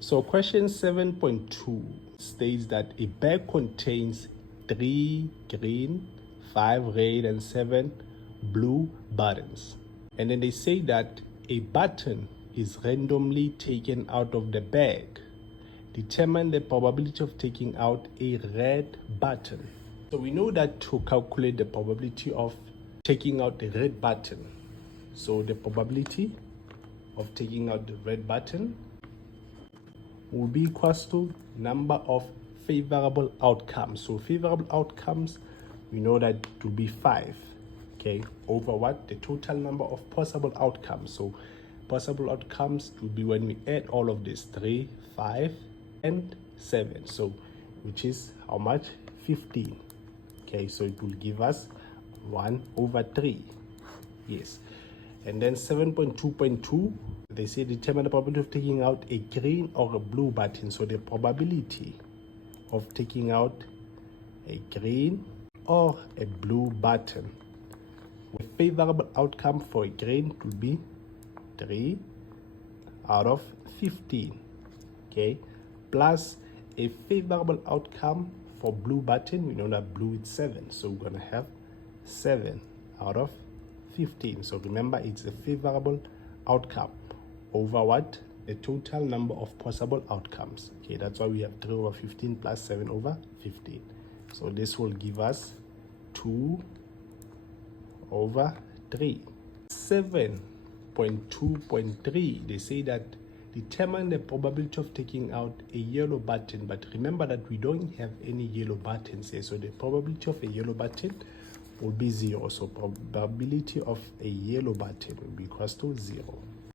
So question 7.2 states that a bag contains 3 green, 5 red, and 7 blue buttons. And then they say that a button is randomly taken out of the bag. Determine the probability of taking out a red button. So we know that to calculate the probability of taking out the red button, so the probability of taking out the red button will be equals to number of favorable outcomes. So favorable outcomes, we know that it will be 5, okay, over what? The total number of possible outcomes. So possible outcomes will be when we add all of this, 3, 5, and 7. So which is how much? 15. Okay, so it will give us 1 over 3. Yes. And then 7.2.2, they say determine the probability of taking out a green or a blue button. So the probability of taking out a green or a blue button. A favorable outcome for a green will be 3 out of 15. Okay, plus a favorable outcome for blue button, we know that blue is 7, so we're going to have 7 out of 15. So remember, it's a favorable outcome over what? The total number of possible outcomes. Okay, that's why we have 3 over 15 plus 7 over 15. So this will give us 2 over 3. 7.2.3, they say that determine the probability of taking out a yellow button. But remember that we don't have any yellow buttons here. So the probability of a yellow button will be 0. So probability of a yellow button will be equals to 0.